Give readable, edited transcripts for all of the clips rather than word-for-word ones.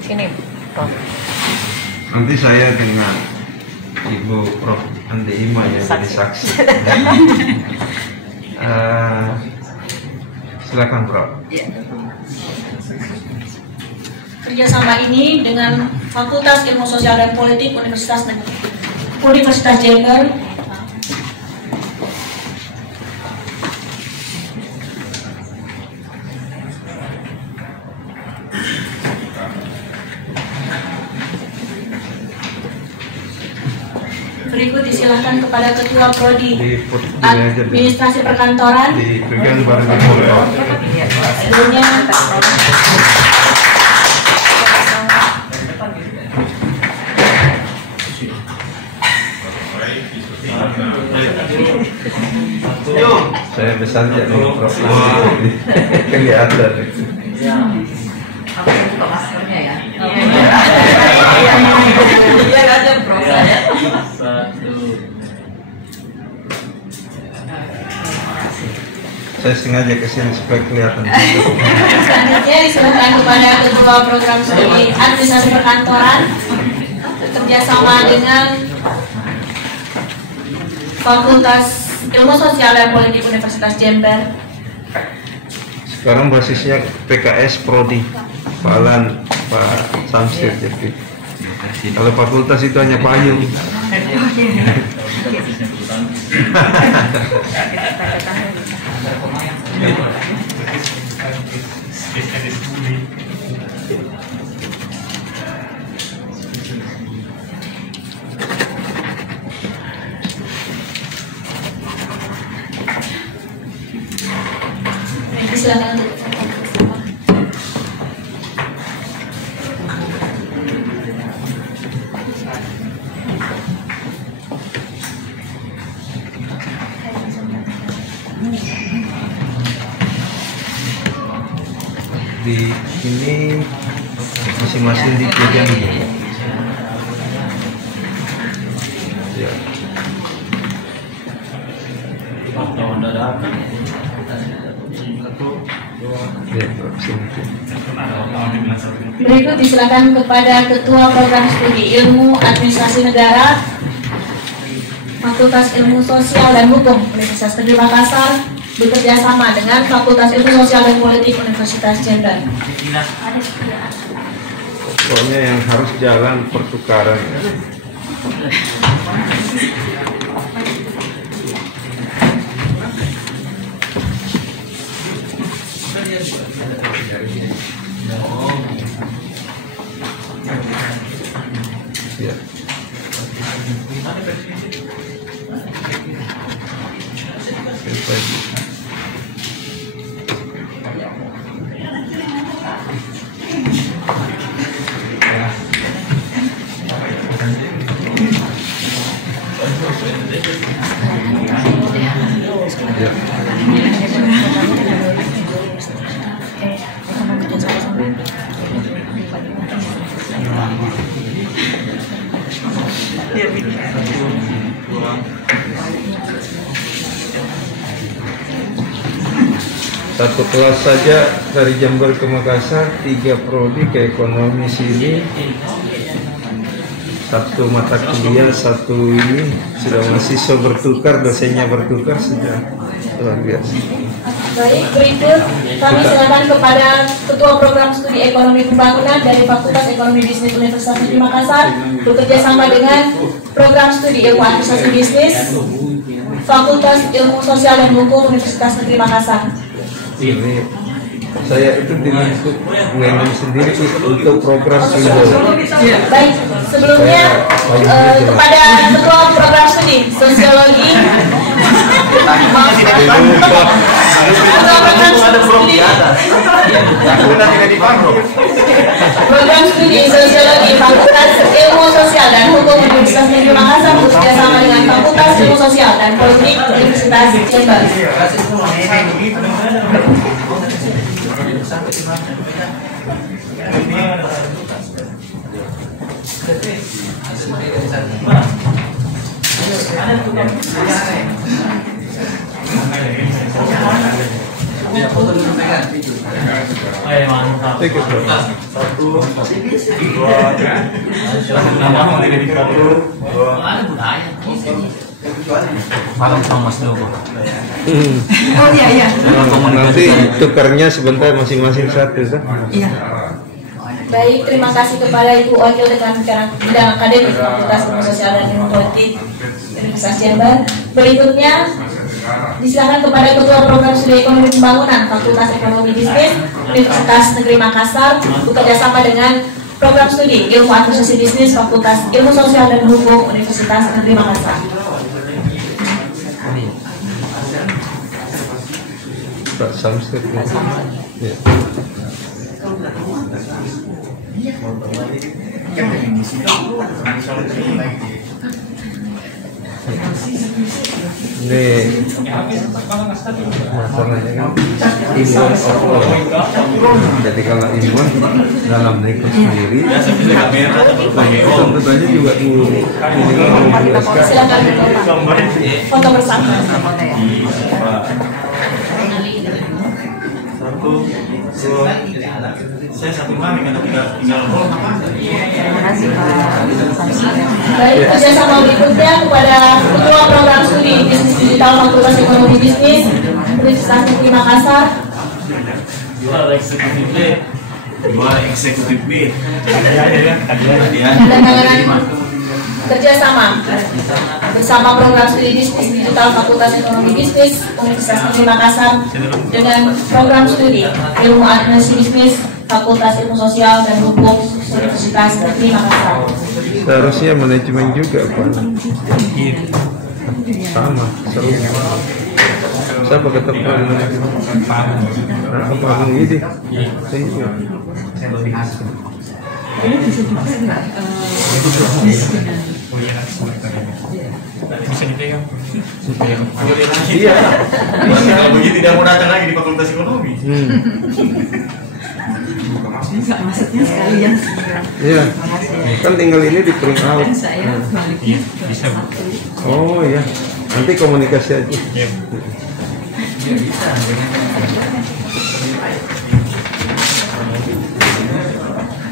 Sini, Prof. Nanti saya dengan Ibu Prof. Andi Ima yang jadi saksi. Silakan, Prof. Ya. Kerjasama ini dengan Fakultas Ilmu Sosial dan Politik Universitas Jember berikut disilahkan kepada Ketua Prodi Administrasi Perkantoran di bagian baru sebelumnya saya pesan ya nih Prof. Kelihatan. Apa buka maskernya ya? Iya aja Prof. Saya sengaja kesini supaya kelihatan. Selanjutnya diserahkan kepada Ketua Program Studi Administrasi Perkantoran bekerjasama dengan Fakultas Ilmu Sosial dan Politik Universitas Jember. Sekarang basisnya PKS Prodi Pak Alan, Pak Samsir. Jadi kalau fakultas itu hanya Pak Ayung. Silakan. Di ini masing-masing dipegang. Ya. Berikut disilakan kepada Ketua Program Studi Ilmu Administrasi Negara Fakultas Ilmu Sosial dan Hukum Universitas Negeri Makassar bekerjasama dengan Fakultas Ilmu Sosial dan Politik Universitas Jember. Pokoknya yang harus jalan pertukaran. Ya. Satu kelas saja dari Jember ke Makassar, 3 prodi ke ekonomi sini, 1 mata kuliah, 1 ini sudah mahasiswa bertukar, dosennya bertukar, sudah luar biasa. Baik, berikut kami silakan kepada Ketua Program Studi Ekonomi Pembangunan dari Fakultas Ekonomi Bisnis Universitas Negeri Makassar bekerjasama dengan Program Studi Ilmu Administrasi Bisnis Fakultas Ilmu Sosial dan Hukum Universitas Negeri Makassar. Ini saya itu dibentuk UNM sendiri untuk program Indo. Baik, sebelumnya kepada Ketua Program Studi Sosiologi Program Studi Sosiologi Fakultas Ilmu Sosial dan Hukum Universitas Negeri Makassar bekerjasama dengan Fakultas Ilmu Sosial dan Politik Universitas Jember. Ikut bro. Malam sama Mas Dogo. Oh iya. Nanti tukarnya sebentar masing-masing satu kan? Iya. Baik, terima kasih kepada Ibu Wakil Dekan Bidang Akademik Fakultas Ilmu Sosial dan Ilmu Politik Universitas Jember. Berikutnya disilakan kepada Ketua Program Studi Ekonomi Pembangunan Fakultas Ekonomi Bisnis Universitas Negeri Makassar bekerjasama dengan Program Studi Ilmu Administrasi Bisnis Fakultas Ilmu Sosial dan Hukum Universitas Negeri Makassar. Pak Samsir. Ya. Ini masalahnya kan imun of all. Jadi kalau imun dalam nekos sendiri, tentu saja juga ini Silakan foto bersama. Saya satu mami karena tinggal roll apa? Terima kasih Pak. Baik, kerjasama berikutnya kepada Ketua Program Studi Bisnis Digital Fakultas Ekonomi Bisnis Universitas Negeri Makassar. Dua eksekutif B. Dan tangan kerjasama bersama Program Studi Bisnis Digital Fakultas Ekonomi Bisnis Universitas Negeri Makassar dengan Program Studi Ilmu Administrasi Bisnis Fakultas Ilmu Sosial dan Hukum Universitas Negeri Makassar. seharusnya manajemen juga Pak. Sama, seru. Siapa ketua manajemen? Apa ini? Iya. Bisa dipegang. Iya. Kalau begitu tidak mau datang lagi di Fakultas Ekonomi. Enggak, maksudnya sekalian. Iya. Kan tinggal ini di print out. Dan saya baliknya Bisa, Bu. Oh iya. Nanti komunikasi aja. Iya.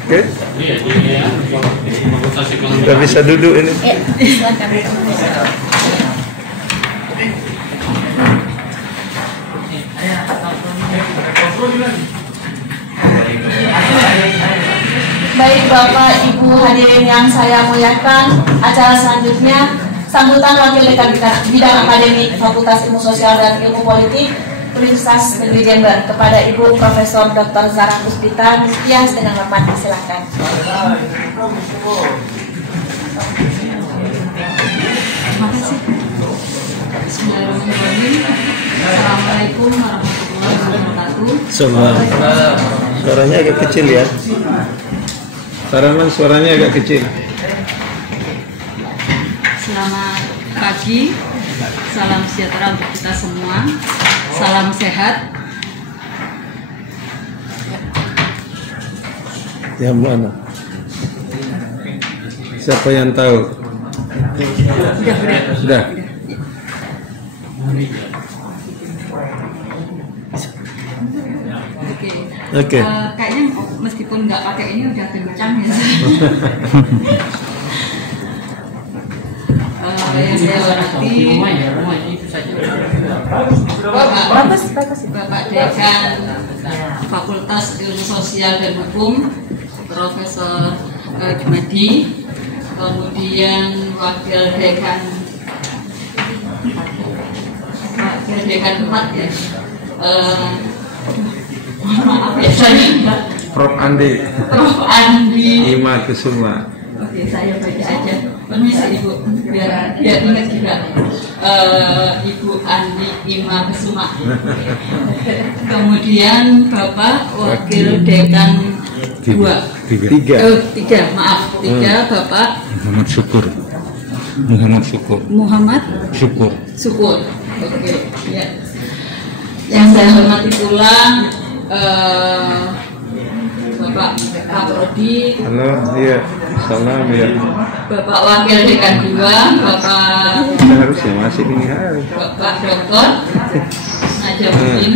Oke. Iya, iya. Fakultas Ekonomi. Kita bisa duduk ini. Silakan. Baik Bapak Ibu hadirin yang saya muliakan, acara selanjutnya sambutan Wakil Dekan Bidang Akademik Fakultas Ilmu Sosial dan Ilmu Politik Universitas Negeri Jember kepada Ibu Profesor Dr. Zara Puspita Miskias dengan hormat silakan. Terima kasih. Bismillahirrahmanirrahim. Assalamualaikum warahmatullahi wabarakatuh. Suaranya agak kecil ya. Saraman suaranya agak kecil. Selamat pagi. Salam sejahtera untuk kita semua. Salam sehat. Yang mana? Siapa yang tahu? Sudah. Oke. Kayaknya meskipun nggak pakai ini udah kencang ya. Yang saya hormati Bapak Dekan Fakultas Ilmu Sosial dan Hukum Profesor Jumadi, kemudian Wakil Dekan 4 ya. Maaf ya saya Prof Andi Ima Kusuma. Oke, saya baca aja. Permisi Ibu, biar ingat juga. Ibu Andi Ima Kusuma. Kemudian Bapak Wakil Dekan 3. Maaf, 3 Bapak Muhammad Syukur. Oke, ya. Yang saya hormati pula Bapak Kaprodi. Halo, iya. Salam ya. Bapak Wakil Dekan 2, Bapak Harusnya masih ini hari. Bapak Dr. Najamuddin.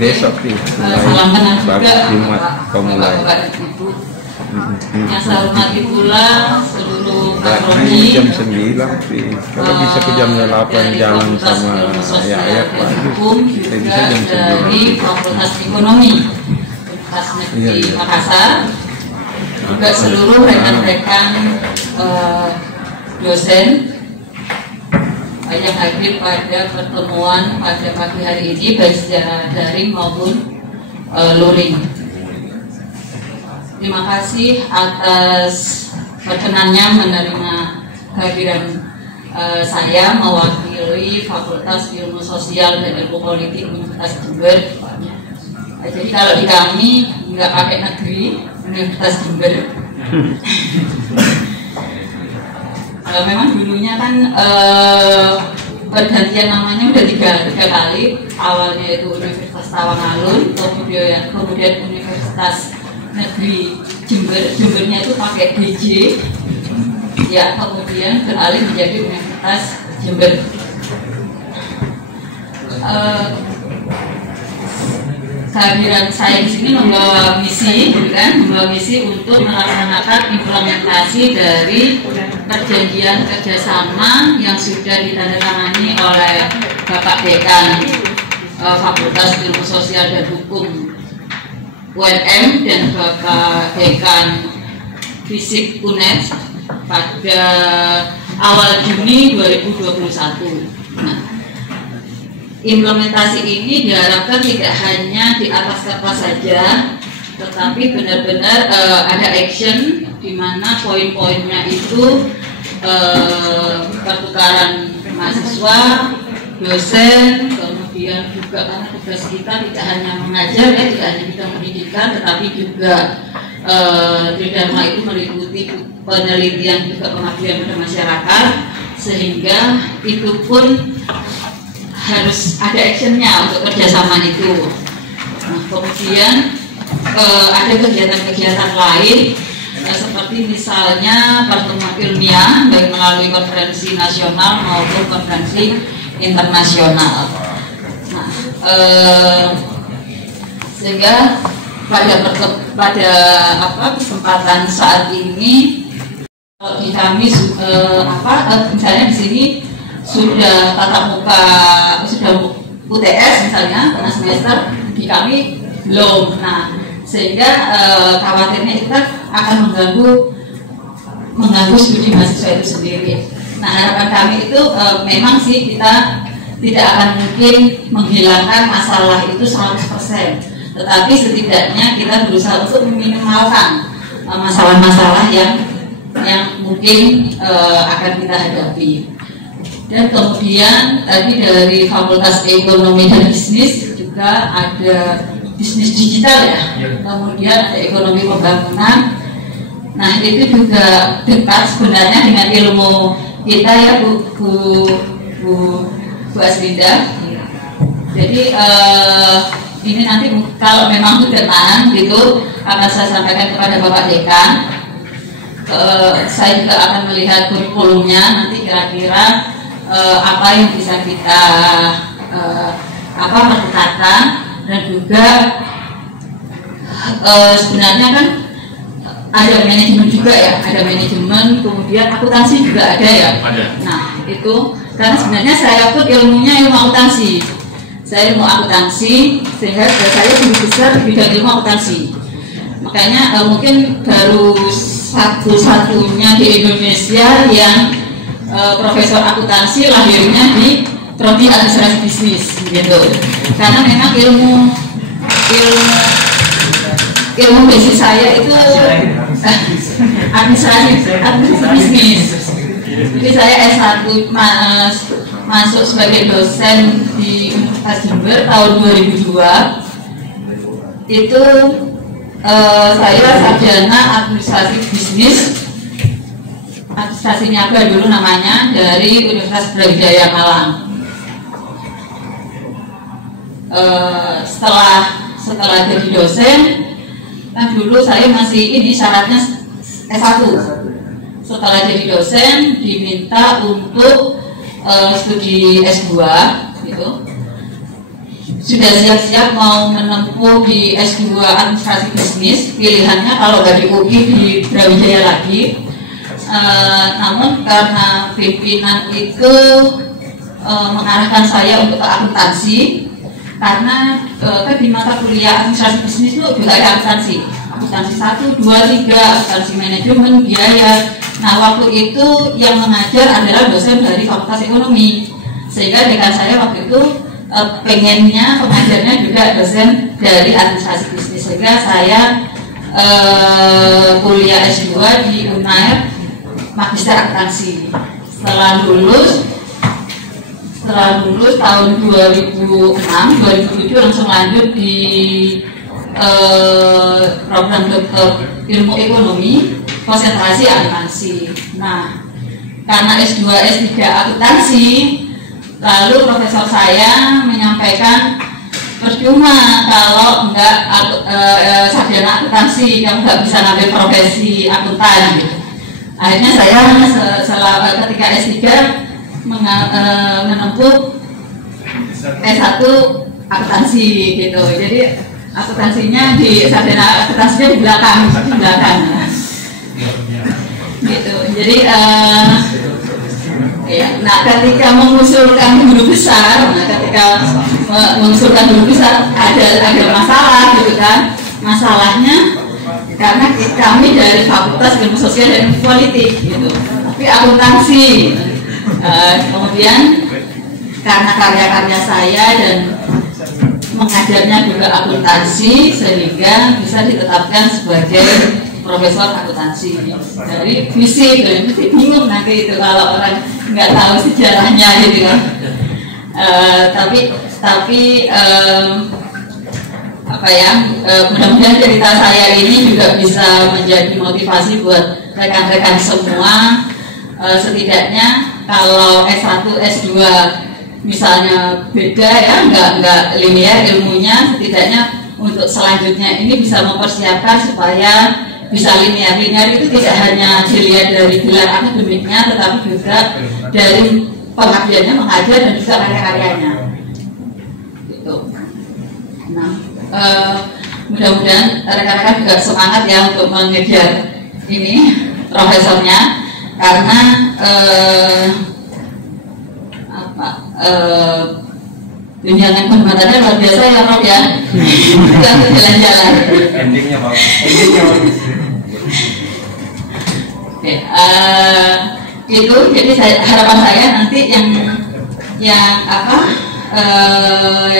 besok sih. Salam kenal juga Jumat kau mulai. Bapak Ibu. Yang saya hormati pula seluruh Ini jam katroni 9 sih. Kalau bisa ke jam 8 jalan sama ya hukum kita bisa juga jam 9. dari Fakultas Ekonomi Universitas Negeri Makassar, juga seluruh rekan-rekan dosen yang hadir pada pertemuan pada pagi hari ini baik secara daring maupun luring. Terima kasih atas perkenannya menerima kehadiran saya mewakili Fakultas Ilmu Sosial dan Ilmu Politik Universitas Jember. Jadi kalau di kami nggak pakai negeri, Universitas Jember. Memang dulunya kan pergantian namanya udah tiga kali. Awalnya itu Universitas Tawangalun, kemudian Universitas Negeri Jembernya itu pakai DJ, ya, kemudian beralih menjadi Universitas Jember. Kehadiran saya di sini membawa misi, membawa misi untuk melaksanakan implementasi dari perjanjian kerjasama yang sudah ditandatangani oleh Bapak Dekan Fakultas Ilmu Sosial dan Hukum UNM dan Bapak Dekan Fisik UNED pada awal Juni 2021. Nah, implementasi ini diharapkan tidak hanya di atas kertas saja, tetapi benar-benar ada action di mana poin-poinnya itu pertukaran mahasiswa, dosen, kemudian juga karena tugas kita tidak hanya mengajar, ya, tidak hanya kita pendidikan, tetapi juga Tridharma itu meliputi penelitian juga pengabdian pada masyarakat, sehingga itu pun harus ada actionnya untuk kerjasama itu. Nah, kemudian ada kegiatan-kegiatan lain seperti misalnya pertemuan ilmiah baik melalui konferensi nasional maupun konferensi internasional. Nah, sehingga pada kesempatan saat ini di kami misalnya di sini sudah tatap muka, sudah UTS misalnya karena semester, di kami belum. Nah, sehingga khawatirnya itu kan akan mengganggu studi mahasiswa itu sendiri. Nah, harapan kami itu memang sih kita tidak akan mungkin menghilangkan masalah itu 100%, tetapi setidaknya kita berusaha untuk meminimalkan masalah-masalah yang mungkin akan kita hadapi. Dan kemudian tadi dari Fakultas Ekonomi dan Bisnis juga ada bisnis digital, ya. Kemudian ada ekonomi pembangunan. Nah, itu juga dekat sebenarnya dengan ilmu kita, ya, Bu Asrinda. Jadi ini nanti kalau memang berkenaan gitu akan saya sampaikan kepada Bapak Dekan. Saya juga akan melihat kurikulumnya nanti kira-kira apa yang bisa kita perkatakan, dan juga sebenarnya kan ada manajemen juga, ya, ada manajemen, kemudian akuntansi juga ada, ya. Nah, itu karena sebenarnya saya pun ilmunya ilmu akuntansi, saya ilmu akuntansi, sehingga saya lebih besar di bidang ilmu akuntansi. Makanya mungkin baru satu-satunya di Indonesia yang profesor akuntansi lahirnya di prodi administrasi bisnis, gitu. Karena memang ilmu basic saya itu administrasi bisnis. Jadi saya S1 masuk sebagai dosen di Universitas Jember tahun 2002. Itu saya sarjana administrasi bisnis, administrasi niaga dulu namanya, dari Universitas Brawijaya Malang. Setelah jadi dosen, kan dulu saya masih ini syaratnya S1. Setelah jadi dosen diminta untuk studi S2 gitu. sudah siap-siap mau menempuh di S2 Administrasi Bisnis, pilihannya kalau nggak di UI di Brawijaya lagi. Namun karena pimpinan itu mengarahkan saya untuk ke akuntansi, karena kan di mata kuliah Administrasi Bisnis itu juga ada akuntansi 1, 2, 3, akuntansi manajemen, biaya. Nah, waktu itu yang mengajar adalah dosen dari Fakultas Ekonomi, sehingga dekan saya waktu itu pengennya pengajarnya juga dosen dari Administrasi Bisnis, sehingga saya kuliah S2 di UNAIR Magister Akuntansi. Setelah lulus tahun 2006-2007 langsung lanjut di program doktor ilmu ekonomi konsentrasi akuntansi. Nah, karena S2 S3 akuntansi, lalu profesor saya menyampaikan percuma kalau enggak sarjana akuntansi, kamu nggak bisa ngambil profesi akuntan gitu. Akhirnya saya ketika S3 menempuh S1 akuntansi gitu. Jadi akuntansinya di sarjana akuntansinya di belakang gitu. Jadi ya, nah ketika mengusulkan guru besar, ada masalah gitu kan. Masalahnya karena kami dari Fakultas Ilmu Sosial dan Politik gitu, tapi akuntansi. Kemudian karena karya-karya saya dan mengajarnya juga akuntansi, sehingga bisa ditetapkan sebagai profesor akuntansi dari fisik. Dan itu bingung nanti itu kalau orang nggak tahu sejarahnya gitu kan. Tapi mudah-mudahan cerita saya ini juga bisa menjadi motivasi buat rekan-rekan semua. Setidaknya kalau S1, S2 misalnya beda ya, nggak linear ilmunya, setidaknya untuk selanjutnya ini bisa mempersiapkan supaya bisa linear. Linear itu tidak hanya dilihat dari gelar akademiknya, tetapi juga dari pengabdiannya mengajar dan juga karya-karyanya. Gitu. Nah, mudah-mudahan rekan-rekan juga semangat ya untuk mengejar ini profesornya, karena tunjangan kehormatannya luar biasa ya Rob ya. Kita jalan-jalan. Endingnya Pak. Oke, itu jadi harapan saya nanti yang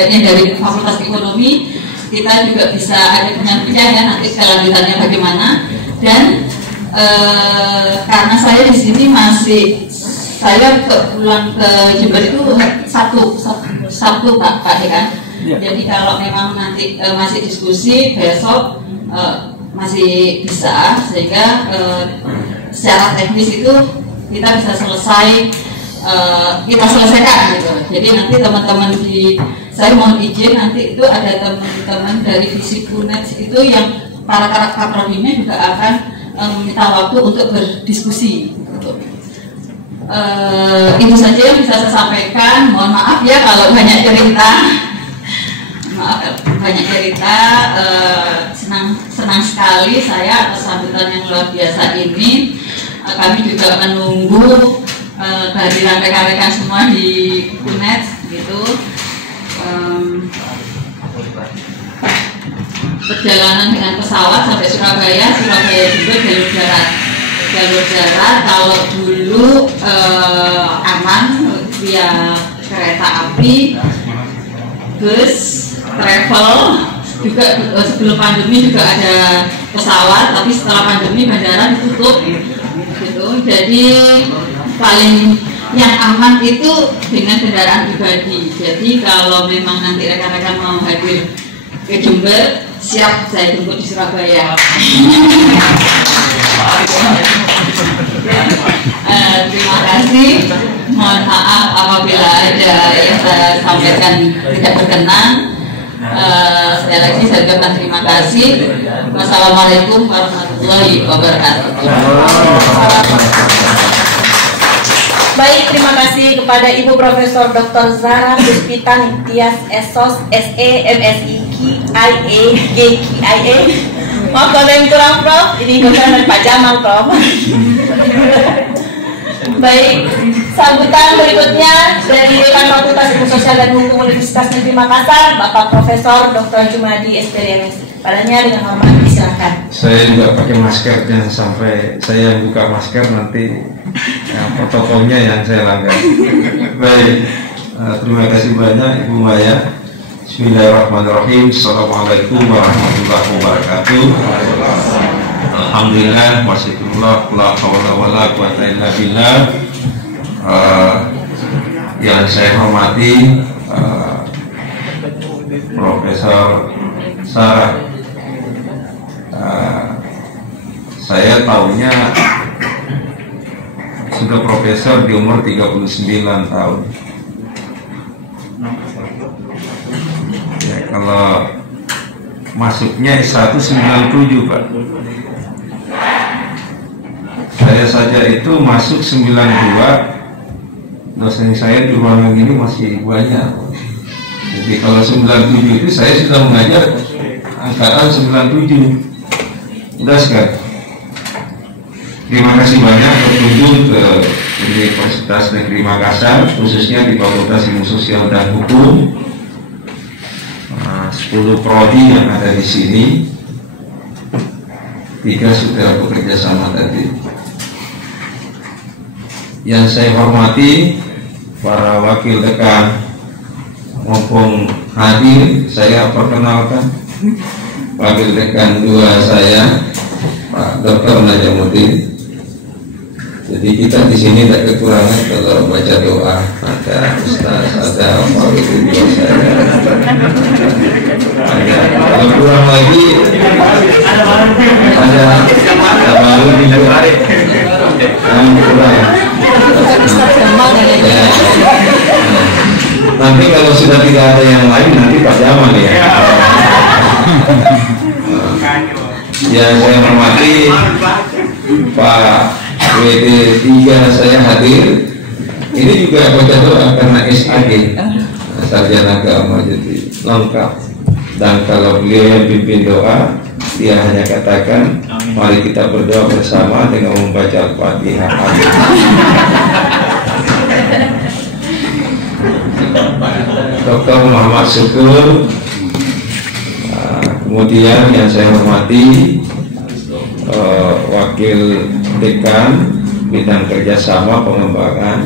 dari Fakultas Ekonomi kita juga bisa ada penyampaian ya nanti kelanjutannya bagaimana. Dan karena saya di sini saya pulang ke Jember itu Sabtu Pak ya. Jadi kalau memang nanti masih diskusi besok masih bisa, sehingga secara teknis itu kita bisa kita selesaikan gitu. Jadi nanti teman-teman saya mohon izin, nanti itu ada teman-teman dari Visip UNED itu yang para kaprodimnya juga akan meminta waktu untuk berdiskusi. Itu saja yang bisa saya sampaikan. Mohon maaf ya kalau banyak cerita. Senang sekali saya atas sambutan yang luar biasa ini. Kami juga menunggu kehadiran rekan-rekan semua di UNED gitu. Perjalanan dengan pesawat sampai Surabaya juga jalur darat. Kalau dulu aman via kereta api, bus, travel, juga sebelum pandemi juga ada pesawat, tapi setelah pandemi bandara ditutup gitu. Jadi paling yang aman itu dengan kendaraan pribadi. Jadi kalau memang nanti rekan-rekan mau hadir ke Jember, siap saya jemput di Surabaya. Terima kasih. Mohon maaf apabila ada yang saya sampaikan tidak berkenan. Sekali lagi saya ucapkan terima kasih. Wassalamualaikum warahmatullahi wabarakatuh. Baik, terima kasih kepada Ibu Profesor Dr. Zara Puspita Nitias SOS SE MSI KIA GKIA. Maaf kalau yang kurang Prof, ini bocoran dari Pak Jamal Prof. Baik, sambutan berikutnya dari Dekan Fakultas Ilmu Sosial dan Hukum Universitas Negeri Makassar, Bapak Profesor Dr. Jumadi SPDMS. Padanya dengan hormat disilakan. Saya juga pakai masker, jangan sampai saya buka masker nanti protokolnya yang saya langgar. Baik, terima kasih banyak Ibu Maya. Bismillahirrahmanirrahim. Assalamualaikum warahmatullahi wabarakatuh. Alhamdulillah, wasyukurullah, la haula wala quwata illa billah. Yang saya hormati Profesor Sarah. Saya tahunya sudah profesor di umur 39 tahun. Ya, kalau masuknya S1 97 Pak. Saya saja itu masuk 92. Dosen saya di ruangan ini masih banyak. Jadi kalau 97 itu saya sudah mengajar angkatan 97. Sudah sekali. Terima kasih banyak berkunjung ke Universitas Negeri Makassar, khususnya di Fakultas Ilmu Sosial dan Hukum. 10 prodi yang ada di sini, 3 sudah bekerja sama tadi. Yang saya hormati para wakil dekan, mumpung hadir, saya perkenalkan wakil dekan 2 saya, Pak Dr. Najamuddin. Jadi kita di sini tidak kekurangan kalau baca doa, ada Ustaz, ada Pak Widi, ada kalau kurang lagi ada baru di luar yang kurang. Nanti kalau sudah tidak ada yang lain nanti Pak Jamal ya. Yang saya hormati Pak WD3 saya hadir. Ini juga baca doa karena SAG, sarjana agama, jadi lengkap. Dan kalau beliau yang pimpin doa, dia hanya katakan, mari kita berdoa bersama dengan membaca Al-Fatihah. Dr. Muhammad Syukur. Kemudian yang saya hormati Wakil Dekan Bidang Kerjasama Pengembangan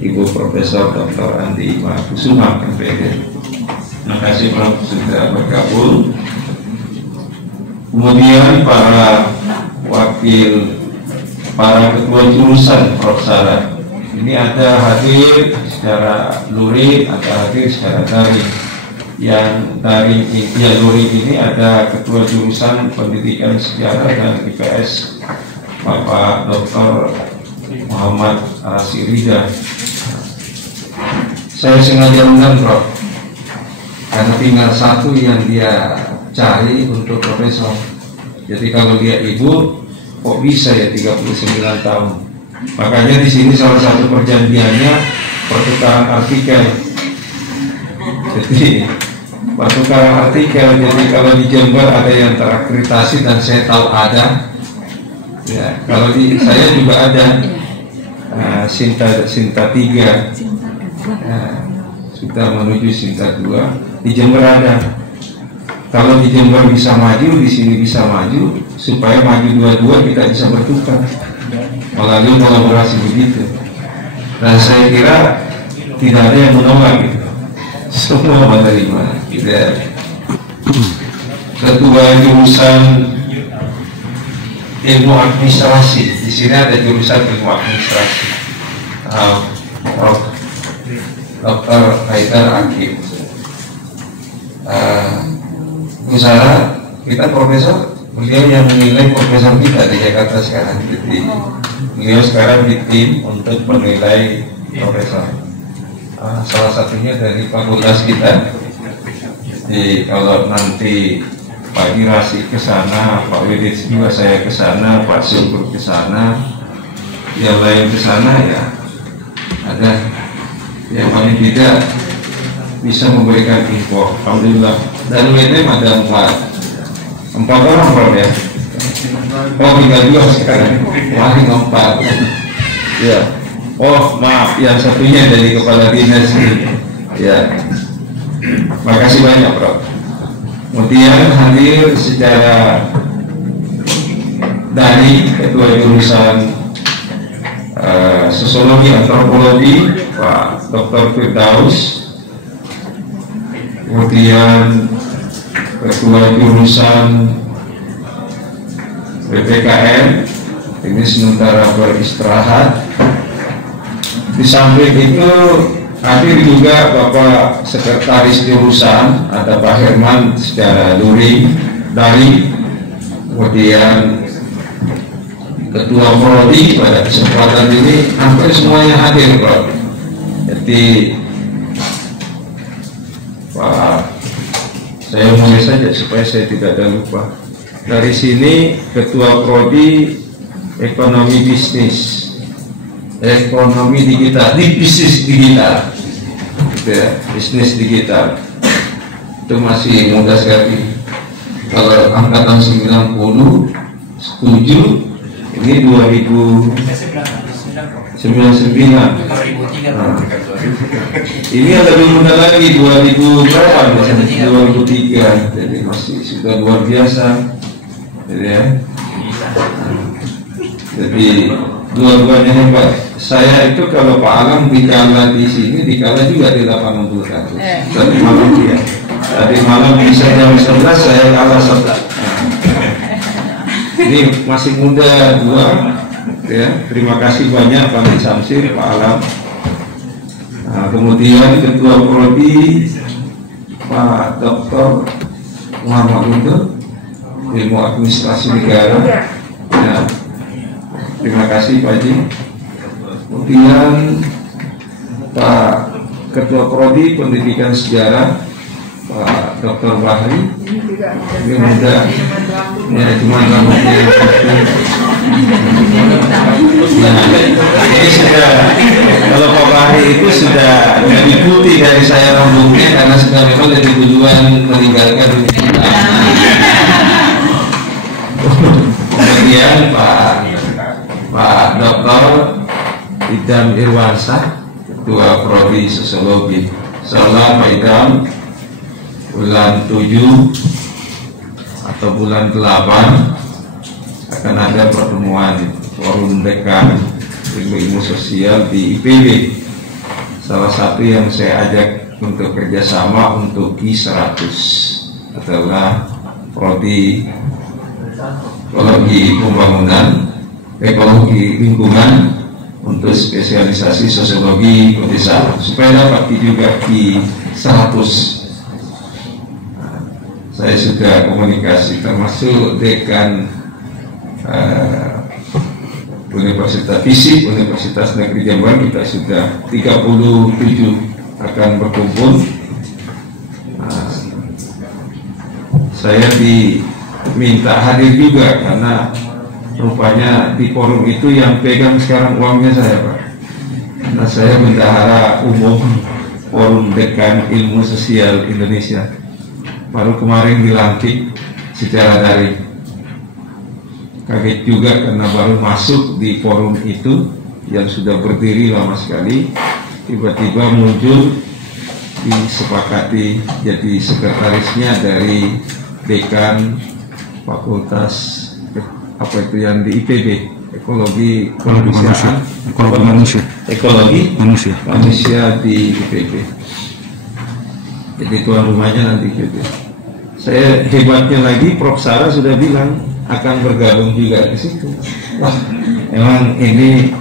Ibu Profesor Dr. Andi Mahakusuma MPD. Terima kasih Prof sudah bergabung. Kemudian para ketua jurusan Prof Sarah. Ini ada hadir secara luring, ada hadir secara daring. Yang dari luring ini ada ketua jurusan Pendidikan Sejarah dan IPS Bapak Dr. Muhammad Rasirida. Saya sengaja undang Prof karena tinggal satu yang dia cari untuk profesor. Jadi kalau dia ibu, kok bisa ya 39 tahun? Makanya di sini salah satu perjanjiannya pertukaran artikel. Jadi pertukaran artikel. Jadi kalau di Jember ada yang terakreditasi dan saya tahu ada. Ya, kalau di saya juga ada Sinta 3. Sudah menuju Sinta 2. Di Jember ada. Kalau di Jember bisa maju, di sini bisa maju, supaya maju dua-dua kita bisa bertukar melalui kolaborasi begitu. Dan saya kira tidak ada yang menolak gitu. Semua menerima. Tidak. Ketua jurusan ilmu administrasi, di sini ada jurusan ilmu administrasi. Prof. Dr. Haidar Akib. Bu Sarah, kita profesor, beliau yang menilai profesor kita di Jakarta sekarang. Jadi beliau sekarang di tim untuk menilai profesor. Salah satunya dari fakultas kita. Jadi kalau nanti Pak Girasi ke sana, Pak Widit juga saya ke sana, Pak Syukur ke sana, yang lain ke sana ya. ada yang paling tidak bisa memberikan info. Alhamdulillah. Dan WNM ada 4 orang Prof ya. Oh, tinggal 2 sekarang. Paling 4. Ya. Oh, maaf, yang satunya dari kepala dinas ini. Ya. Makasih banyak Prof. Kemudian hadir secara dari Ketua Jurusan Sosiologi Antropologi Pak Dr. Firdaus, kemudian Ketua Jurusan PPKN ini sementara beristirahat. Di samping itu hadir juga Bapak Sekretaris Jurusan, ada Pak Herman secara daring, kemudian Ketua Prodi pada kesempatan ini hampir semuanya hadir Pak. Jadi Pak, saya mulai saja supaya saya tidak ada lupa. Dari sini Ketua Prodi Ekonomi Bisnis, Ekonomi Digital, di bisnis digital, gitu ya, bisnis digital itu masih muda sekali. Kalau angkatan 90 setuju. Ini 2099. Nah, ini yang lebih muda lagi 2000 berapa? 2003. Jadi masih sudah luar biasa. Jadi ya. Jadi dua-duanya hebat. Saya itu kalau Pak Alam dikala di sini, dikala juga di 80 kasus. Tadi malam dia. Tadi malam bisa jam 11 saya kalah 11. Ini masih muda 2 ya. Terima kasih banyak Pak Samsir, Pak Alam. Nah, kemudian Ketua Prodi Pak Dr. Muhammad Udo, Ilmu Administrasi Negara ya. Terima kasih Pak Ji. Kemudian Pak Ketua Prodi Pendidikan Sejarah Pak Dr. Bahri, ini muda ya, cuma rambutnya ini sudah, kalau Pak Bahri itu sudah lebih putih dari saya rambutnya karena sudah memang dari duluan meninggalkan kita. Kemudian Pak Dr. Idam Irwansyah, Ketua Prodi Sosiologi. Salam Pak Idam, bulan 7 atau bulan 8 akan ada pertemuan forum dekan ilmu sosial di IPB. Salah satu yang saya ajak untuk kerjasama untuk G100 adalah Prodi Ekologi Pembangunan, Ekologi Lingkungan untuk spesialisasi sosiologi pedesaan supaya dapat juga G100. Saya sudah komunikasi termasuk dekan Universitas Fisik Universitas Negeri Jember, kita sudah 37 akan berkumpul. Saya diminta hadir juga karena rupanya di forum itu yang pegang sekarang uangnya saya Pak. Nah, saya bendahara umum Forum Dekan Ilmu Sosial Indonesia. Baru kemarin dilantik secara daring. Kaget juga karena baru masuk di forum itu yang sudah berdiri lama sekali, tiba-tiba muncul disepakati jadi sekretarisnya dari dekan fakultas apa itu yang di IPB, Ekologi Manusia di IPB. Jadi tuan rumahnya nanti gitu. Saya hebatnya lagi, Prof. Sarah sudah bilang akan bergabung juga di situ. Wah, emang ini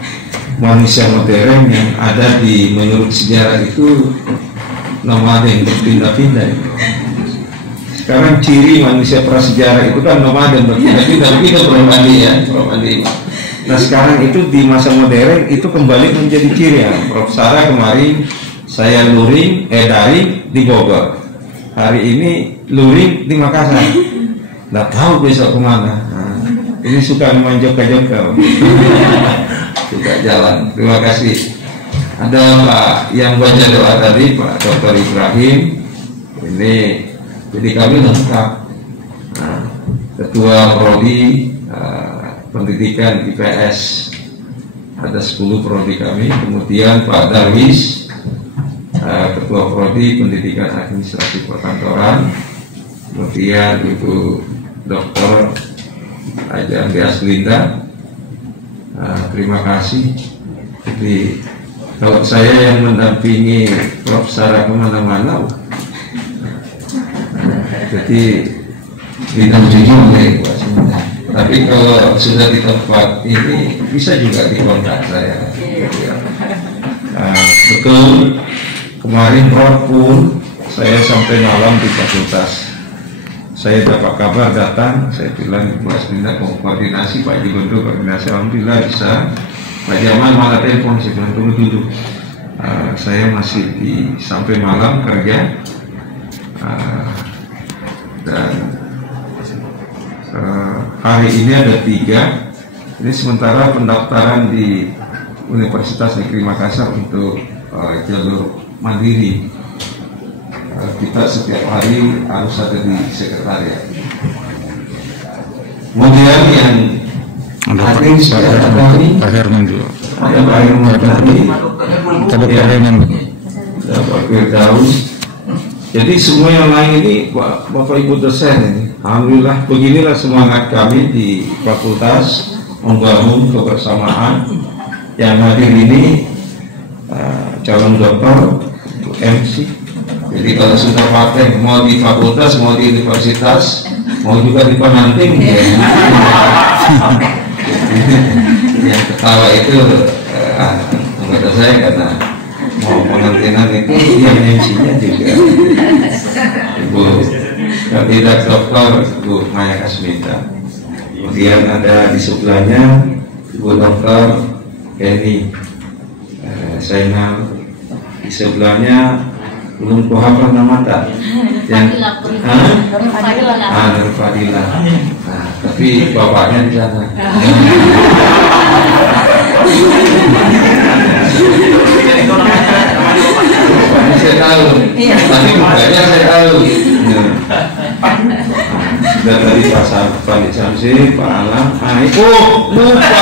manusia modern yang ada di menurut sejarah itu nomaden, berpindah-pindah. Sekarang ciri manusia prasejarah itu kan nomaden, berpindah-pindah. Begitu Prof. Andi ya, Prof. Andi. Nah sekarang itu di masa modern itu kembali menjadi ciri ya. Prof. Sarah kemarin saya luring, daring di Bogor. Hari ini luring di Makassar. Nggak tahu besok kemana. Nah, ini suka main joka-joka. Suka jalan. Terima kasih. ada Pak yang baca doa tadi, Pak Dr. Ibrahim. Ini jadi kami lengkap. Nah, Ketua Prodi Pendidikan IPS, ada 10 prodi kami. Kemudian Pak Darwis, Ketua Prodi Pendidikan Administrasi Perkantoran. Kemudian Ibu Dr. Aja Andreas Linda. Terima kasih. Jadi kalau saya yang mendampingi Prof. Sarah kemana-mana, jadi bidang jujur ya buat semuanya. Tapi kalau sudah di tempat ini bisa juga dikontak saya. Betul, kemarin pun saya sampai malam di fakultas. Saya dapat kabar datang, saya bilang Ibu Aslinda mau koordinasi, Pak Gubernur koordinasi, alhamdulillah bisa. Pak Jamal malah telepon, saya bilang tunggu dulu. Saya masih sampai malam kerja, dan hari ini ada 3. Ini sementara pendaftaran di Universitas Negeri Makassar untuk jalur mandiri. Kita setiap hari harus ada di sekretariat. Kemudian yang hadir sekarang Pak Herman juga. ada Pak Herman tadi, Ada Pak Herman. ada Pak Firdaus. Jadi semua yang lain ini Bapak Ibu dosen ini, alhamdulillah beginilah semangat kami di fakultas membangun kebersamaan. Yang hadir ini calon doktor MC. Jadi kalau sudah pakai mau di fakultas, mau di universitas, mau juga di penanting, ya. Yang ketawa itu menurut saya karena mau pengantinan itu yang MC-nya juga Ibu Kandidat Doktor Ibu Maya Kasmita. Kemudian ada di sebelahnya Ibu Doktor Kenny Zainal. Di sebelahnya belum kuhafal nama tak yang Nur Fadila. Nah, tapi bapaknya di sana. Bapaknya saya tahu, tapi bapaknya saya tahu. Sudah tadi Pak Fadil Samsi, Pak Alam, itu lupa.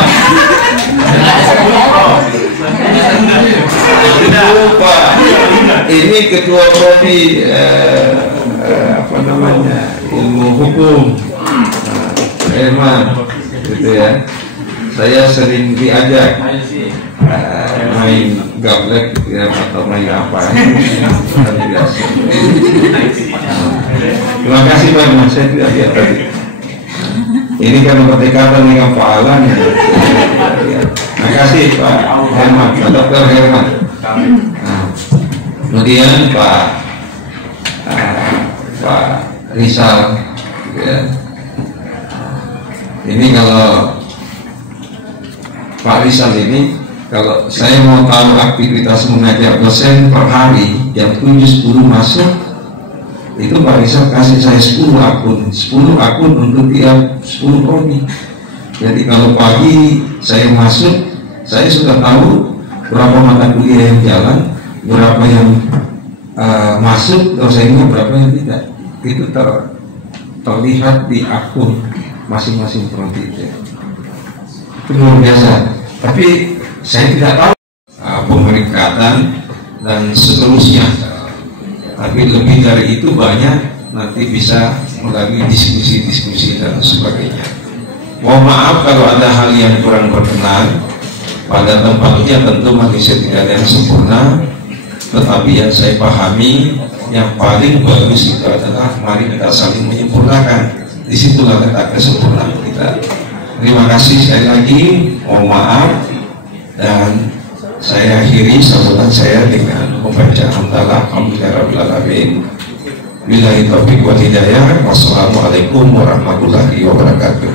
Lupa. Ini Ketua Prodi apa namanya, ilmu hukum, Herman, gitu ya. Saya sering diajak main gablek ya, atau main apa, kan biasa. Terima kasih Pak Herman, saya tidak lihat tadi. Ini kan berdekatan dengan Pak Alan ya. Terima kasih Pak Herman, Pak Dr. Herman. Nah, kemudian Pak Rizal, ya. Ini kalau Pak Rizal ini, kalau saya mau tahu aktivitas mengajar dosen per hari jam 7-10 masuk, itu Pak Rizal kasih saya 10 akun untuk tiap 10 prodi. Jadi kalau pagi saya masuk, saya sudah tahu berapa mata kuliah yang jalan, berapa yang masuk dosennya, berapa yang tidak. Itu terlihat di akun masing-masing prodi itu. Itu luar biasa. Tapi saya tidak tahu pemeringkatan dan seterusnya. Tapi lebih dari itu banyak, nanti bisa melalui diskusi-diskusi dan sebagainya. Mohon maaf kalau ada hal yang kurang berkenan. Pada tempatnya tentu manusia tidak ada yang sempurna, tetapi yang saya pahami yang paling bagus itu adalah mari kita saling menyempurnakan. Disitulah letak kesempurnaan kita. Terima kasih sekali lagi, mohon maaf, dan saya akhiri sambutan saya dengan membaca hamdalah alhamdulillahirabbil alamin. Billahi taufiq wal hidayah. Wassalamualaikum warahmatullahi wabarakatuh.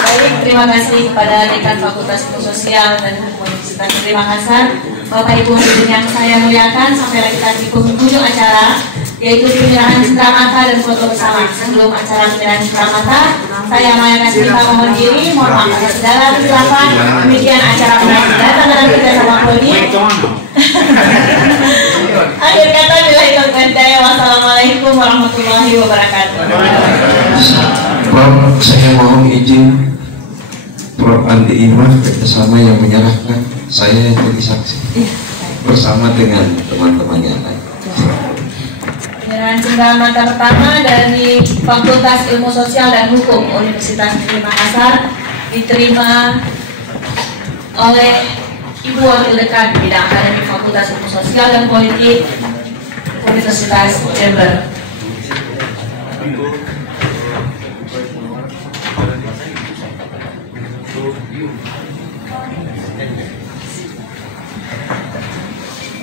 Baik, terima kasih kepada Dekan Fakultas Ilmu Sosial dan Hukum Universitas Negeri Makassar, Bapak Ibu hadirin yang saya muliakan. Sampai kita di penghujung acara. yaitu penyerahan cenderamata dan foto bersama. Sebelum acara penyerahan cenderamata, saya Maya Kasmita mohon diri, mohon maaf atas segala kesilapan. Demikian acara penyerahan cenderamata bersama Koni. Akhir kata bila itu berdaya. Wassalamualaikum warahmatullahi wabarakatuh. Prof, saya mohon izin Prof Andi Imah kerjasama yang menyerahkan saya jadi saksi bersama dengan teman-teman yang lain. Penyerahan cenderamata pertama dari Fakultas Ilmu Sosial dan Hukum Universitas Negeri Makassar diterima oleh Ibu Wakil Dekan Bidang Akademik Fakultas Ilmu Sosial dan Politik Universitas Jember.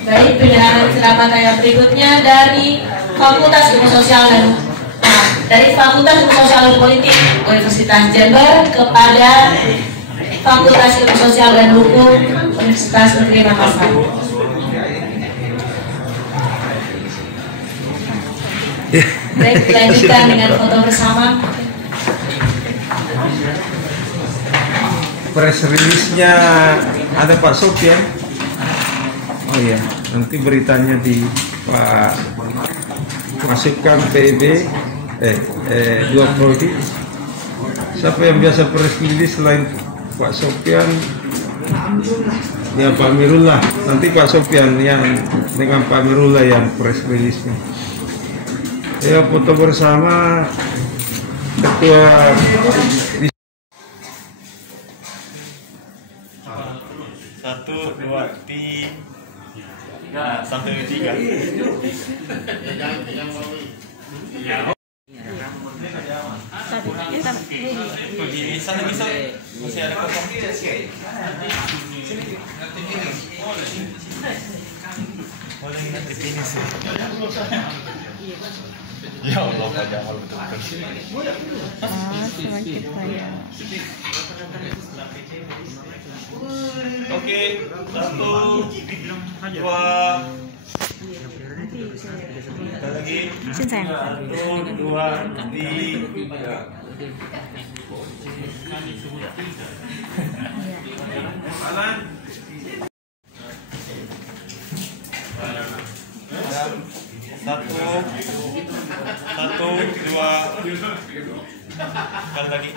Baik, penyerahan cenderamata yang berikutnya dari Fakultas Ilmu Sosial dan Politik Universitas Jember kepada Fakultas Ilmu Sosial dan Hukum Universitas Negeri Makassar. Baik, dilanjutkan dengan foto bersama. Press release-nya ada Pak Sofian. Oh iya, nanti beritanya di Pak masukkan PIB dua prodi. Siapa yang biasa press release selain Pak Sofian? Ya Pak Mirullah. Nanti Pak Sofian yang dengan Pak Mirullah yang press release-nya. Ya, foto bersama ketua. 1, 2, 3. Sampai 3. Di sana bisa masih ada kosong. Boleh ingat di sini sih. Ya Allah, pada hal betul-betul. Oke, 1, 2. Kita lagi. 1, 2, 3. Satu, dua, sekali lagi.